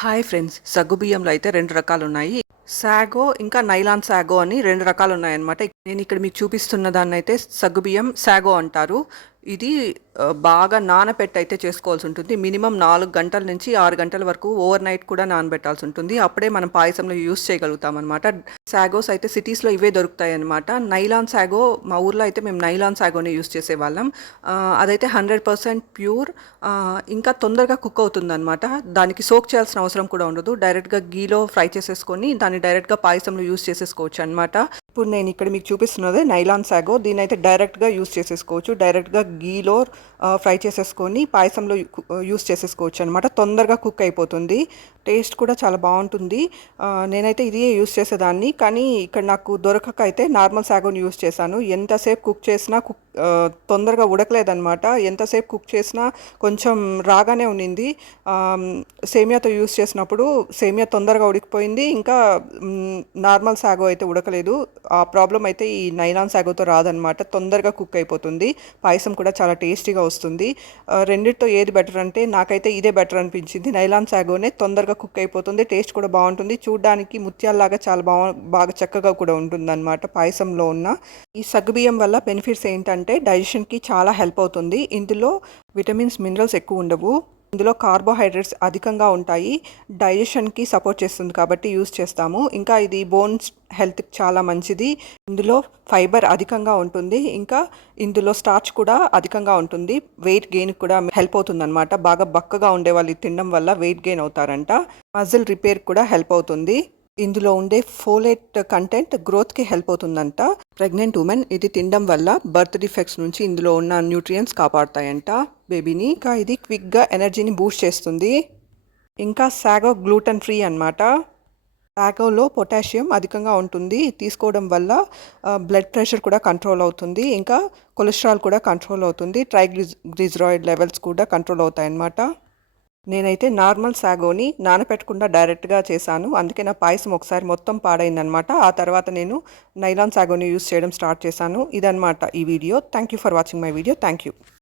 Hi friends, సగ్గుబియ్యంలో అయితే 2 రకాలున్నాయి. Sago ఇంకా నైలాన్ సాగో అని 2 రకాలున్నాయన్నమాట. నేను ఇక్కడ మీకు చూపిస్తున్న దాన్నయితే సగ్గుబియ్యం సాగో అంటారు. ఇది బాగా నానబెట్టయితే చేసుకోవాల్సి ఉంటుంది. మినిమం 4 గంటల నుంచి 6 గంటల వరకు ఓవర్ నైట్ కూడా నానబెట్టాల్సి ఉంటుంది. అప్పుడే మనం పాయసంలో యూస్ చేయగలుగుతామన్నమాట. సాగోస్ అయితే సిటీస్‌లో ఇవే దొరుకుతాయన్నమాట. నైలాన్ సాగో మా ఊర్లో అయితే మేము నైలాన్ సాగోనే యూస్ చేసేవాళ్ళం. అదైతే 100% ప్యూర్, ఇంకా తొందరగా కుక్ అవుతుందన్నమాట. దానికి సోక్ చేయాల్సిన అవసరం కూడా ఉండదు. డైరెక్ట్‌గా గీలో ఫ్రై చేసేసుకొని దాన్ని డైరెక్ట్‌గా పాయసంలో యూస్ చేసేసుకోవచ్చు అనమాట. ఇప్పుడు నేను ఇక్కడ మీకు చూపిస్తున్నదే నైలాన్ సాగో. దీన్నైతే డైరెక్ట్‌గా యూస్ చేసేసుకోవచ్చు. డైరెక్ట్‌గా గీలో ఫ్రై చేసేసుకొని పాయసంలో యూస్ చేసేసుకోవచ్చు అనమాట. తొందరగా కుక్ అయిపోతుంది. టేస్ట్ కూడా చాలా బాగుంటుంది. నేనైతే ఇదే యూస్ చేసేదాన్ని, కానీ ఇక్కడ నాకు దొరకక అయితే నార్మల్ సాగోని యూస్ చేశాను. ఎంతసేపు కుక్ చేసినా తొందరగా ఉడకలేదనమాట. ఎంతసేపు కుక్ చేసినా కొంచెం రాగానే ఉన్నింది. సేమియాతో యూస్ చేసినప్పుడు సేమియా తొందరగా ఉడికిపోయింది, ఇంకా నార్మల్ సాగో అయితే ఉడకలేదు. ఆ ప్రాబ్లం అయితే ఈ నైలాన్ సాగోతో రాదనమాట. తొందరగా కుక్ అయిపోతుంది. పాయసం కూడా చాలా టేస్టీగా వస్తుంది. రెండిటితో ఏది బెటర్ అంటే నాకైతే ఇదే బెటర్ అనిపించింది. నైలాన్ సాగోనే తొందరగా కుక్ అయిపోతుంది. టేస్ట్ కూడా బాగుంటుంది. చూడడానికి ముత్యాల్లాగా చాలా బాగా చక్కగా కూడా ఉంటుందన్నమాట పాయసంలో ఉన్న. ఈ సగ్గుబియ్యం వల్ల బెనిఫిట్స్ ఏంటంటే డైజెషన్కి చాలా హెల్ప్ అవుతుంది. ఇందులో విటమిన్స్, మినరల్స్ ఎక్కువ ఉండవు. ఇందులో కార్బోహైడ్రేట్స్ అధికంగా ఉంటాయి. డైజెషన్కి సపోర్ట్ చేస్తుంది కాబట్టి యూస్ చేస్తాము. ఇంకా ఇది బోన్స్ హెల్త్కి చాలా మంచిది. ఇందులో ఫైబర్ అధికంగా ఉంటుంది. ఇంకా ఇందులో స్టార్చ్ కూడా అధికంగా ఉంటుంది. వెయిట్ గెయిన్ కూడా హెల్ప్ అవుతుంది అనమాట. బాగా బక్కగా ఉండే వాళ్ళు తినడం వల్ల వెయిట్ గెయిన్ అవుతారంట. మజిల్ రిపేర్ కూడా హెల్ప్ అవుతుంది. ఇందులో ఉండే ఫోలేట్ కంటెంట్ గ్రోత్కి హెల్ప్ అవుతుందంట. ప్రెగ్నెంట్ ఉమెన్ ఇది తినడం వల్ల బర్త్ డిఫెక్ట్స్ నుంచి ఇందులో ఉన్న న్యూట్రియంట్స్ కాపాడుతాయంట బేబీని. ఇంకా ఇది క్విక్గా ఎనర్జీని బూస్ట్ చేస్తుంది. ఇంకా సాగో గ్లూటన్ ఫ్రీ అనమాట. సాగోలో పొటాషియం అధికంగా ఉంటుంది. తీసుకోవడం వల్ల బ్లడ్ ప్రెషర్ కూడా కంట్రోల్ అవుతుంది. ఇంకా కొలెస్ట్రాల్ కూడా కంట్రోల్ అవుతుంది. ట్రైగ్లిజరాయిడ్ లెవెల్స్ కూడా కంట్రోల్ అవుతాయన్నమాట. నేనైతే నార్మల్ సాగోని నానపెట్టకుండా డైరెక్ట్గా చేశాను. అందుకే నా పాయసం ఒకసారి మొత్తం పాడైందనమాట. ఆ తర్వాత నేను నైలాన్ సాగోని యూస్ చేయడం స్టార్ట్ చేశాను. ఇదనమాట ఈ video. Thank you for watching my video. Thank you.